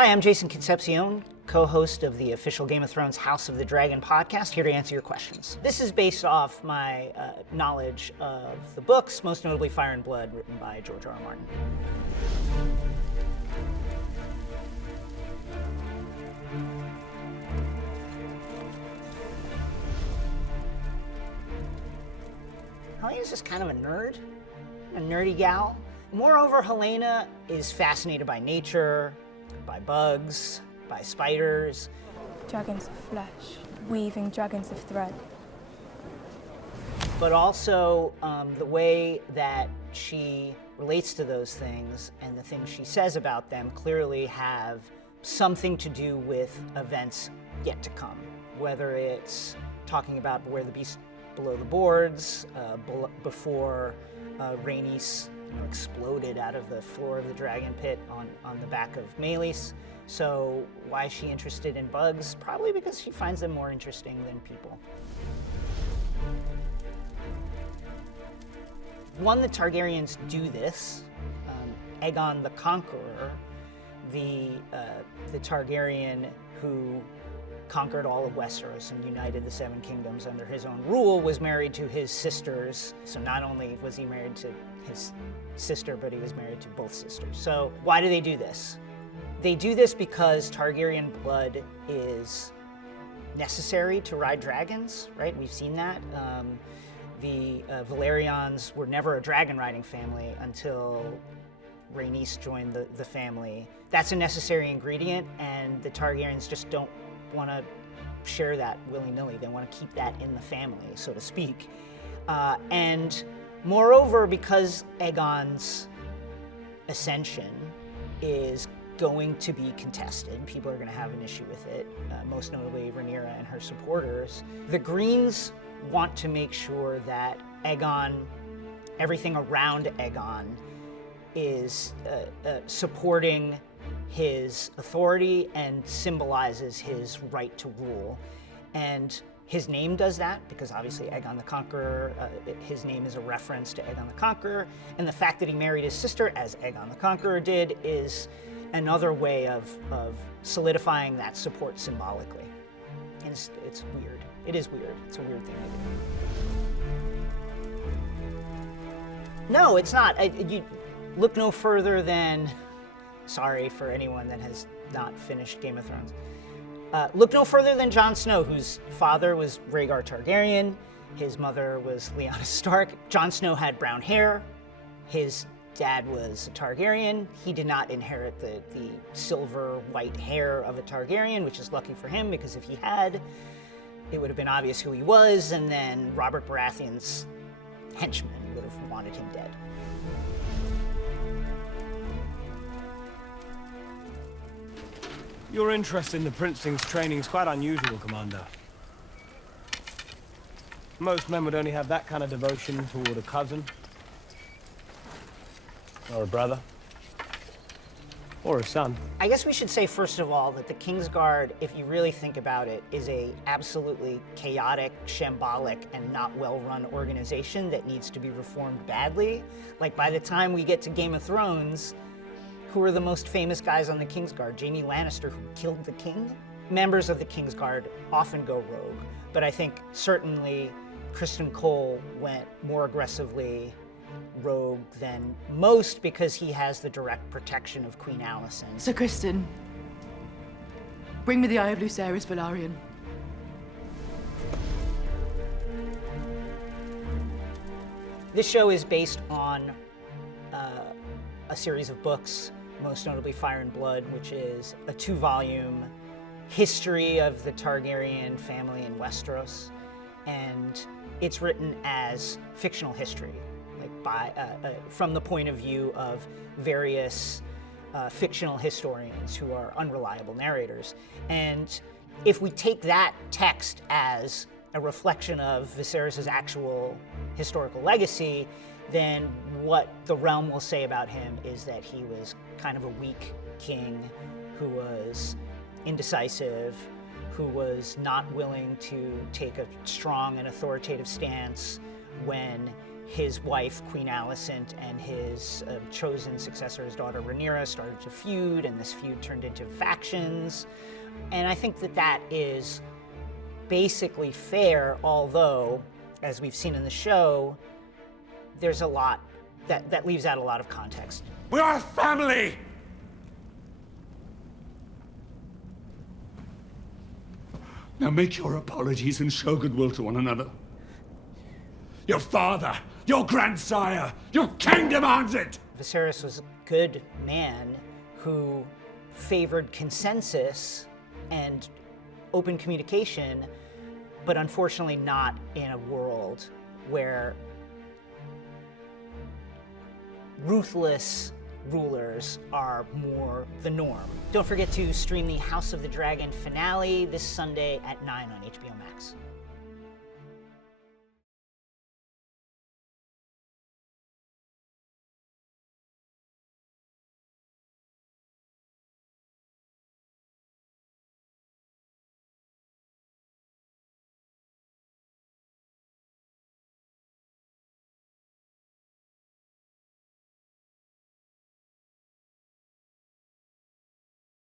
Hi, I'm Jason Concepcion, co-host of the official Game of Thrones House of the Dragon podcast, here to answer your questions. This is based off my knowledge of the books, most notably Fire and Blood, written by George R. R. Martin. Helena's just kind of a nerd, a nerdy gal. Moreover, Helaena is fascinated by nature, by bugs, by spiders. Dragons of flesh, weaving dragons of thread. But also the way that she relates to those things and the things she says about them clearly have something to do with events yet to come. Whether it's talking about where the beast below the boards, before Rhaenys exploded out of the floor of the dragon pit on the back of Meleys. So why is she interested in bugs? Probably because she finds them more interesting than people. One, the Targaryens do this. Aegon the Conqueror, the Targaryen who conquered all of Westeros and united the Seven Kingdoms under his own rule, was married to his sisters. So not only was he married to his sister, but he was married to both sisters. So why do they do this? They do this because Targaryen blood is necessary to ride dragons, right? We've seen that. The Valerians were never a dragon riding family until Rhaenys joined the family. That's a necessary ingredient, and the Targaryens just don't want to share that willy-nilly. They want to keep that in the family, so to speak. And moreover, because Aegon's ascension is going to be contested, people are going to have an issue with it, most notably Rhaenyra and her supporters. The Greens want to make sure that Aegon, everything around Aegon, is supporting his authority and symbolizes his right to rule. And his name does that, because obviously Aegon the Conqueror, his name is a reference to Aegon the Conqueror, and the fact that he married his sister, as Aegon the Conqueror did, is another way of solidifying that support symbolically. And it's weird. It is weird. It's a weird thing to do. No, it's not. You look no further than... Sorry for anyone that has not finished Game of Thrones. Look no further than Jon Snow, whose father was Rhaegar Targaryen, his mother was Lyanna Stark. Jon Snow had brown hair, his dad was a Targaryen. He did not inherit the silver white hair of a Targaryen, which is lucky for him, because if he had, it would have been obvious who he was, and then Robert Baratheon's henchmen would have wanted him dead. Your interest in the Princeling's training is quite unusual, Commander. Most men would only have that kind of devotion toward a cousin, or a brother, or a son. I guess we should say, first of all, that the Kingsguard, if you really think about it, is a absolutely chaotic, shambolic, and not well-run organization that needs to be reformed badly. Like, by the time we get to Game of Thrones, who are the most famous guys on the Kingsguard? Jaime Lannister, who killed the king? Members of the Kingsguard often go rogue, but I think certainly Criston Cole went more aggressively rogue than most, because he has the direct protection of Queen Alicent. Sir Criston, bring me the Eye of Lucerys Velaryon. This show is based on a series of books, most notably Fire and Blood, which is a 2-volume history of the Targaryen family in Westeros. And it's written as fictional history, like from the point of view of various fictional historians who are unreliable narrators. And if we take that text as a reflection of Viserys' actual historical legacy, then what the realm will say about him is that he was kind of a weak king who was indecisive, who was not willing to take a strong and authoritative stance when his wife, Queen Alicent, and his chosen successor, his daughter Rhaenyra, started to feud, and this feud turned into factions. And I think that that is basically fair, although, as we've seen in the show, there's a lot that leaves out a lot of context. We are a family! Now make your apologies and show goodwill to one another. Your father, your grandsire, your king demands it! Viserys was a good man who favored consensus and open communication, but unfortunately not in a world where ruthless rulers are more the norm. Don't forget to stream the House of the Dragon finale this Sunday at 9 on HBO Max.